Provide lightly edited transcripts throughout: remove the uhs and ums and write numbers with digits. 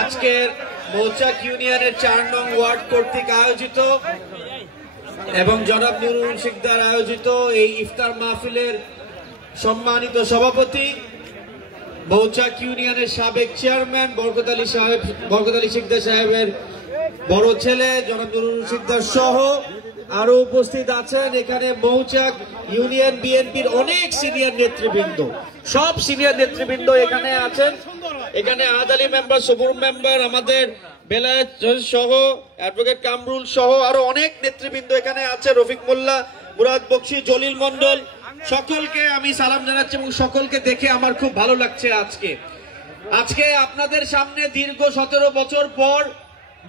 আজকের মৌচাক ইউনিয়নের ৪ নং ওয়ার্ড কর্তৃক আয়োজিত এবং জনাব নুরুল শিকদার আয়োজিত এই ইফতার মাহফিলের সম্মানিত সভাপতি মৌচাক ইউনিয়নের সাবেক চেয়ারম্যান বরকত আলী শিকদার সাহেবের বড় ছেলে জনাব নুরুল শিকদার সহ আরো উপস্থিত আছেন এখানে মৌচাক ইউনিয়ন বিএনপির অনেক সিনিয়র নেতৃবৃন্দ, সব সিনিয়র নেতৃবৃন্দ এখানে আছেন। এখানে আদালি মেম্বার, সবুর মেম্বার, আমাদের বেলায়েত সহ অ্যাডভোকেট কামরুল সহ আরো অনেক নেতৃবৃন্দ এখানে আছে, রফিক মোল্লা, মুরাদ বক্সি, জলিল মন্ডল, সকলকে আমি সালাম জানাচ্ছি এবং সকলকে দেখে আমার খুব ভালো লাগছে। আজকে আপনাদের সামনে দীর্ঘ 17 বছর পর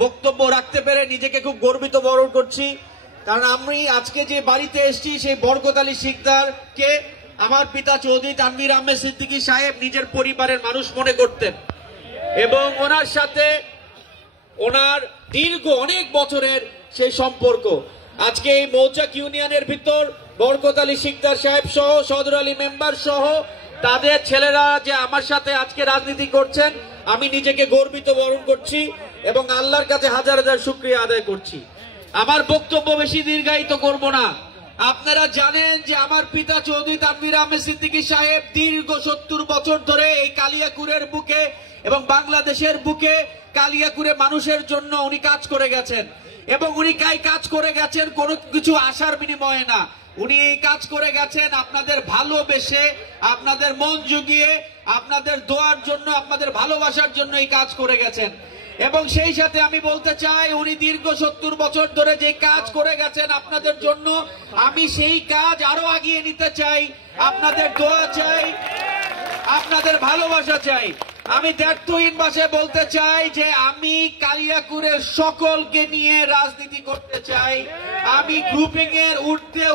বক্তব্য রাখতে পেরে নিজেকে খুব গর্বিত বরণ করছি। কারণ আমি আজকে যে বাড়িতে এসেছি সেই বরকত আলী শিকদারকে আমার পিতা চৌধুরী তানভীর আহমেদ সিদ্দিকী সাহেব নিজের পরিবারের মানুষ মনে করতেন এবং ওনার সাথে ওনার দীর্ঘ অনেক বছরের সেই সম্পর্ক। আজকে এই মৌচাক ইউনিয়নের ভিতর বরকত আলী শিকদার সাহেব সহ সদর আলী মেম্বার সহ তাদের ছেলেরা যে আমার সাথে আজকে রাজনীতি করছেন, আমি নিজেকে গর্বিত বরণ করছি এবং আল্লাহর কাছে হাজার হাজার শুকরিয়া আদায় করছি। আমার বক্তব্য বেশি দীর্ঘায়িত করব না। আপনারা জানেন যে আমার পিতা চৌধুরী তানভীর আহমেদ সিদ্দিকী সাহেব দীর্ঘ 70 বছর ধরে এই কালিয়াকুরের বুকে এবং বাংলাদেশের বুকে কালিয়াকুরে মানুষের জন্য উনি কাজ করে গেছেন এবং উনি কাজ করে গেছেন কোনো কিছু আশার বিনিময়ে না। উনি এই কাজ করে গেছেন আপনাদের ভালোবেসে, আপনাদের মন জুগিয়ে, আপনাদের দোয়ার জন্য, আপনাদের ভালোবাসার জন্য এই কাজ করে গেছেন। এবং সেই সাথে আমি বলতে চাই উনি দীর্ঘ 70 বছর ধরে যে কাজ করে গেছেন আপনাদের জন্য, আমি সেই কাজ আরো এগিয়ে নিতে চাই। আপনাদের দোয়া চাই, আপনাদের ভালোবাসা চাই। আমি দ্ব্যর্থহীন ভাষায় বলতে চাই যে আমি কালিয়াকুরের সকলকে নিয়ে রাজনীতি করতে চাই। আমি গ্রুপিং এর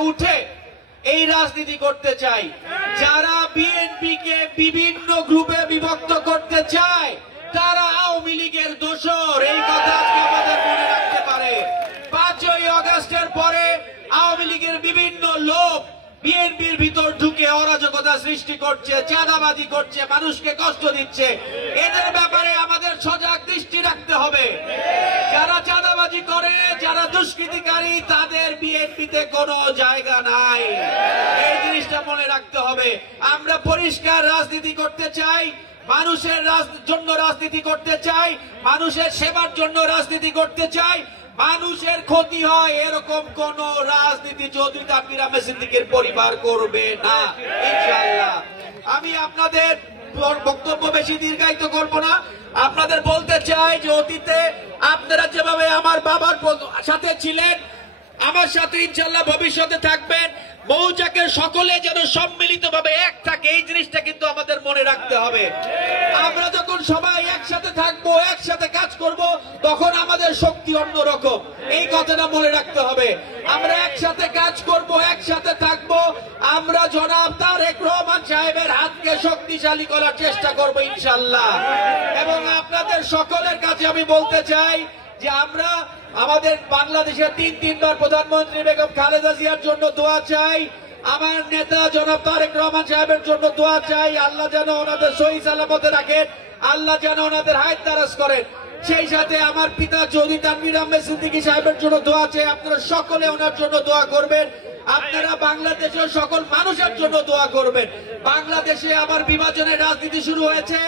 উঠে এই রাজনীতি করতে চাই। যারা বিএনপি কে বিভিন্ন গ্রুপে বিভক্ত করতে চায় তারা আওয়ামী লীগের দোসর, এই কথা আজকে আমাদের মনে রাখতে পারে। 5ই আগস্টের পরে আওয়ামী লীগের বিভিন্ন লোক বিএনপির ভিতর ঢুকে অরাজকতা সৃষ্টি করছে, চাঁদাবাজি করছে, মানুষকে কষ্ট দিচ্ছে। এদের ব্যাপারে আমাদের সজাগ দৃষ্টি রাখতে হবে। যারা চাঁদাবাজি করে, যারা দুষ্কৃতিকারী, তাদের বিএনপিতে কোনো জায়গা নাই, এই জিনিসটা মনে রাখতে হবে। আমরা পরিষ্কার রাজনীতি করতে চাই, মানুষের জন্য রাজনীতি করতে চাই, মানুষের সেবার জন্য রাজনীতি করতে চাই। মানুষের ক্ষতি হয় এরকম কোন রাজনীতি চৌধুরী তানভীর আহমেদ সিদ্দিকীর পরিবার করবে না ইনশাআল্লাহ। আমি আপনাদের বক্তব্য বেশি দীর্ঘায়িত করব না। আপনাদের বলতে চাই যে অতীতে আপনারা যেভাবে আমার বাবার সাথে ছিলেন, আমার সাথে ইনশাআল্লাহ ভবিষ্যতে থাকবেন। মৌচাকের সকলে যেন সম্মিলিতভাবে এক থাকে, এই জিনিসটা কিন্তু আমাদের মনে রাখতে হবে। আমরা যখন সবাই একসাথে থাকবো, একসাথে কাজ করব, তখন আমাদের শক্তি অন্যরকম, এই কথাটা মনে রাখতে হবে। আমরা একসাথে কাজ করব, একসাথে থাকবো, আমরা জনাব তারেক রহমান সাহেবের হাতকে শক্তিশালী করার চেষ্টা করব ইনশাআল্লাহ। এবং আপনাদের সকলের কাছে আমি বলতে চাই যে আমরা আমাদের বাংলাদেশের 3বার প্রধানমন্ত্রী বেগম খালেদা জিয়ার জন্য দোয়া চাই, আমার নেতা জনাব তারেক রহমান সাহেবের জন্য দোয়া চাই। আল্লাহ যেন ওনাদের সহি সালামতে রাখেন, আল্লাহ যেন ওনাদের হায়াত দারাজ করেন। সেই সাথে আমার পিতা চৌধুরী তানভীর আহমেদ সিদ্দিকী সাহেবের জন্য দোয়া চাই। আপনারা সকলে ওনার জন্য দোয়া করবেন। আপনারা বাংলাদেশের সকল মানুষের জন্য দোয়া করবেন। বাংলাদেশে আবার বিভাজনের রাজনীতি শুরু হয়েছে।